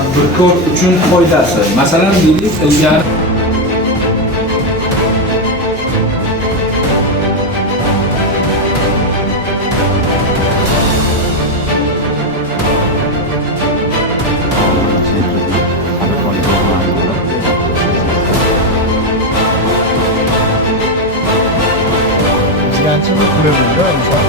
tadbirkor uchun foydasi. Masalan, deylik, ilgari Izganchi bu to'laydi. Misol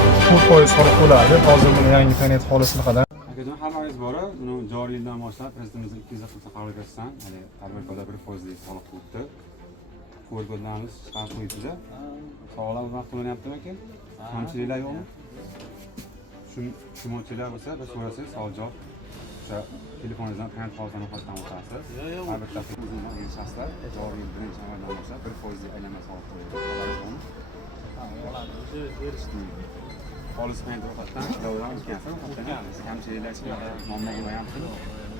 4% soliq to'ladi. Hozir buni yangi internet holisini qadar. Akajon, hammangiz bor. Buni joriy yildan boshlab prezidentimiz 240 qaror bersan, ya'ni tadbirkorlar 1% soliq qo'yibdi. Ko'rgazmamiz chiqarib qo'yibdi. Sog'lom vaqt to'lanyaptimi aka? Kamchiliklar yo'qmi? Tushunmovchilar bo'lsa, biz so'rasangiz savol-javob o'sha telefoningizdan internet holatini xatdan o'tasiz. Albatta, o'zingizning shaxslar joriy yil 1-yanvardan boshlab 1% aylanma soliq qo'yadi. Xolis payt ro'yxatdan davlat o'tkazsin, kamchiliklar muammo bo'lmayapti.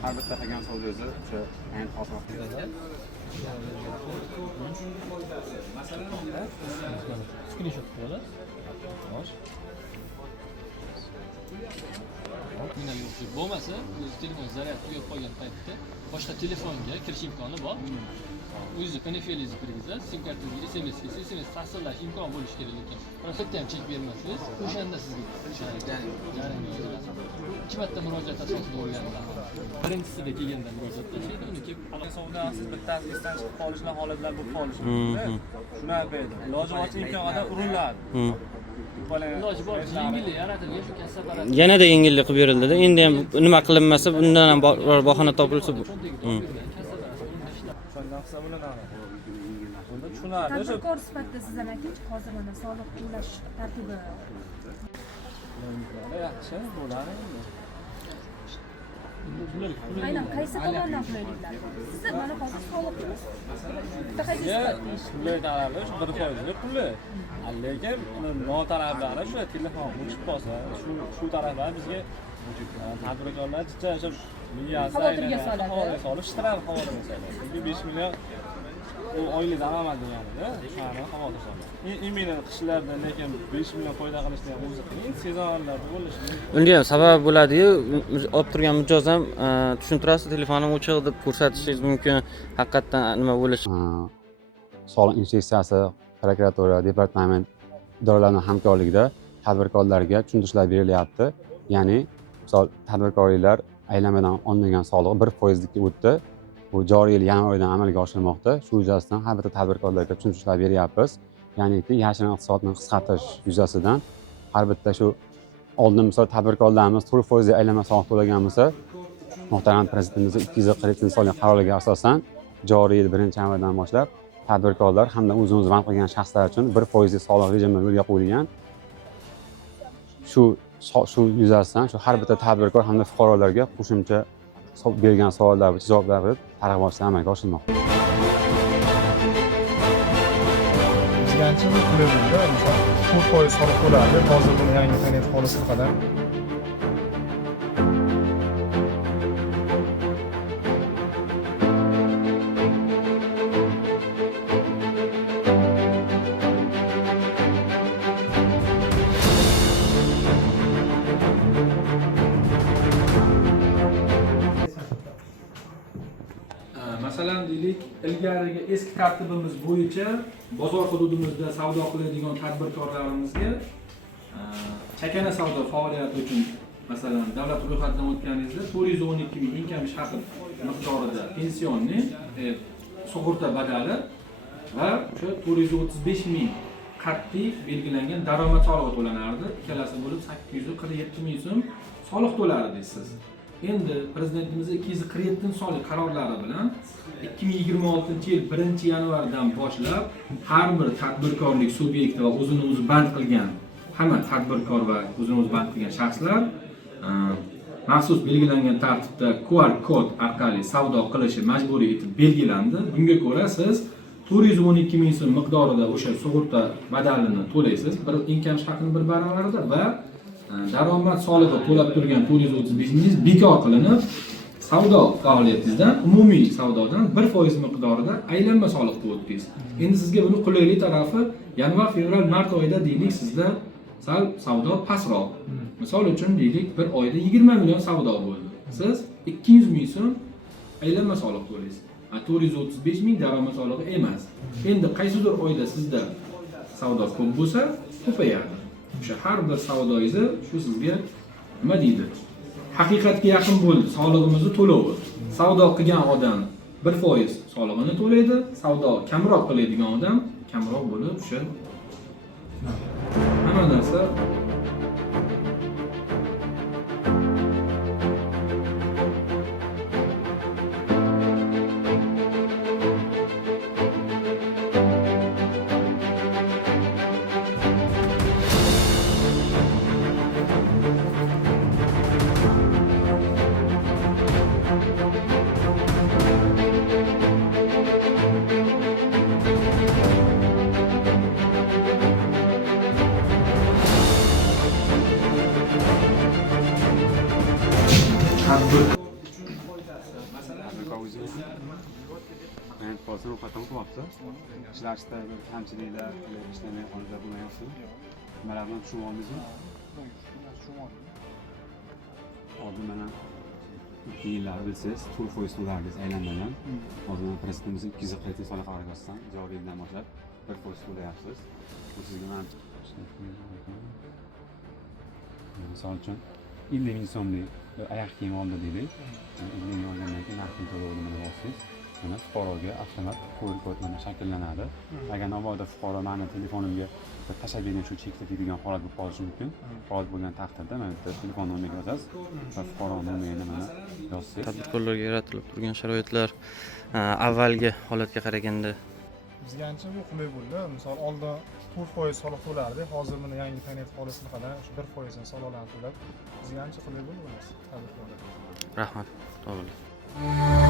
Har bitta qilgan so'z o'zi o'sha payt hosil Screenshot qiladi. Xo'sh. Bundan yo'qlik bo'lmasa, o'z telefon zaryad tugab qolgan paytda boshqa telefonga kirish imkoni bor. O'zingiz penefelingizni kirgizasiz, sim kartangizni SMS kelsa, SMS tasdiqlash imkoni bo'lishi kerak, lekin ro'yxatda ham chek bermasangiz, o'shanda sizga ikki marta murojaat asosida bo'lganda, birinchisida kelganda murojaat tashlaydi, uni kelib Savdodan siz bittasi esdan chiqib qolishlar holatlar bo'lib qolishi mumkin. Shunaqa paytda iloji boricha imkon qadar uriniladi. iloji boricha yengillik yaratilgan shu kasb apparati. Yanada yengillik qilib berildi-da. Endi ham nima qilinmasa, bundan ham bahona topilsa Shundan qilsa bo'ladimi? Bunda tushunarli. Tadbirkor sifatida siz ham ayting, hozir mana soliq to'lash tartibi Yaxshi bo'ladi. aynan qaysi tomondan qulayliklar? Siz mana hozir soliqni Shunday tarafi shu 1% puli. Lekin notaraflari shu telefon o'chib qolsa, shu taraflar bizga tadbirkorlar jicha miyasi Xavotirga soladi. solib shtirar xavotirga soladi. Chunki 5 million u oylik daromad deganida, shuni xavotir soladi. Imini qishlarda lekin 5 million foyda qilishni ham o'zi qiyin, sezonlarda bo'lishi mumkin. unga ham sabab bo'ladi-yu. Olib turgan mijoz ham tushuntirasiz, telefonim o'chiq deb ko'rsatishingiz mumkin. Haqiqatan nima bo'lishi. Soliq inspeksiyasi, prokuratura, departament idoralarining hamkorligida tadbirkorlarga tushuntirishlar berilyapti. Ya'ni, misol tadbirkorlar aylamadan olingan soliq 1%ga o'tdi. Bu joriy yil yanvar oyidan amalga oshirilmoqda. Shu yuzasidan har bitta tadbirkorlarga tushuntirishlar beryapmiz. Ya'niki, yashirin iqtisodni qisqartirish yuzasidan har bitta shu oldin misol tadbirkorlarimiz 4% aylanma soliq to'lagan bo'lsa, muhtaram prezidentimiz 240 qaroriga asosan joriy yil 1-yanvardan boshlab tadbirkorlar hamda o'zimiz band qilgan shaxslar uchun 1% soliq rejimi yo'lga qo'yilgan. Shu yuzasidan shu har bitta tadbirkor hamda fuqarolarga qo'shimcha bergan savollar va javoblar berib targ'ibotlar amalga oshirilmoqda. Izganchi bu to'laydi. Misol 4% soliq to'ladi. Hozir buni yangi internet holisini qadar. Masalan, deylik, ilgarigi eski tartibimiz bo'yicha bozor hududimizda savdo qiladigan tadbirkorlarimizga chakana savdo faoliyati uchun masalan davlat ro'yxatidan o'tganingizda 412 ming eng kam ish haqi miqdorida pensionni sug'urta badali va o'sha 435 ming qat'iy belgilangan daromad solig'i to'lanardi. Ikkalasi bo'lib 847 ming so'm soliq to'lardingiz siz. Endi prezidentimiz 247 sonli qarorlari bilan 2026-yil 1-yanvardan boshlab har bir tadbirkorlik subyekti va o'zini o'zi band qilgan hamma tadbirkor va o'zini o'zi band qilgan shaxslar maxsus belgilangan tartibda QR kod orqali savdo qilishi majburiy etib belgilandi. Bunga ko'ra siz 412 ming so'm miqdorida o'sha sug'urta badalini to'laysiz, bir eng kam ish haqining bir barobarida va daromad solig'i to'lab turgan 435 mingiz bekor qilinib, savdo faoliyatingizdan, umumiy savdodan 1% miqdorida aylanma soliq to'ladingiz. Endi sizga buni qulaylik tarafi yanvar, fevral, mart oyida deylik sizda sal savdo pastroq. Misol uchun deylik bir oyda 20 million savdo bo'ldi. Siz 200 ming so'm aylanma soliq to'laysiz. 435 ming daromad solig'i emas. Endi qaysidir oyda sizda savdo ko'p bo'lsa, ko'payadi. O'sha har bir savdoingizni shu sizga nima deydi? Haqiqatga yaqin bo'ldi solig'imizni to'lovi. Savdo qilgan odam 1% solig'ini to'laydi, savdo kamroq qiladigan odam kamroq bo'lib o'sha hamma narsa tadbir Yani polsini ro'yxatdan qilyapti. Ishlashda bir kamchiliklar, ishlamay qolganlar bo'lmayapti. Nimalar bilan tushunib oldingizmi? Oldin mana o'tgan yillar bilsangiz, to'l foiz to'lardiz aylanmagan. Hozir prezidentimiz 240 soliq arizasidan joriy yildan boshlab 1% to'layapsiz. Bu sizga mana misol uchun 50 ming so'mlik oyoq kiyim oldi deylik. 50 ming olgandan keyin narxni to'lovini mana olsangiz, mana fuqaroga avtomat QR-kod mana shakllanadi. Agar mabodo fuqaro mani telefonimga tashlab bering shu chekda deydigan holat bo'lib qolishi mumkin. Holat bo'lgan taqdirda mana bitta telefon nomeriga yozasiz va fuqaro nomerini mana yozsangiz. Tadbirkorlarga yaratilib turgan sharoitlar avvalgi holatga qaraganda Bizgancha bu qulay bo'ldi. Misol oldin 4% soliq to'lardi, hozir mana yangi panet polisini qilib shu 1% ni soliqlarni to'lab, bizgancha qulay bo'ldi bu narsa. rahmat. Sog' bo'ling.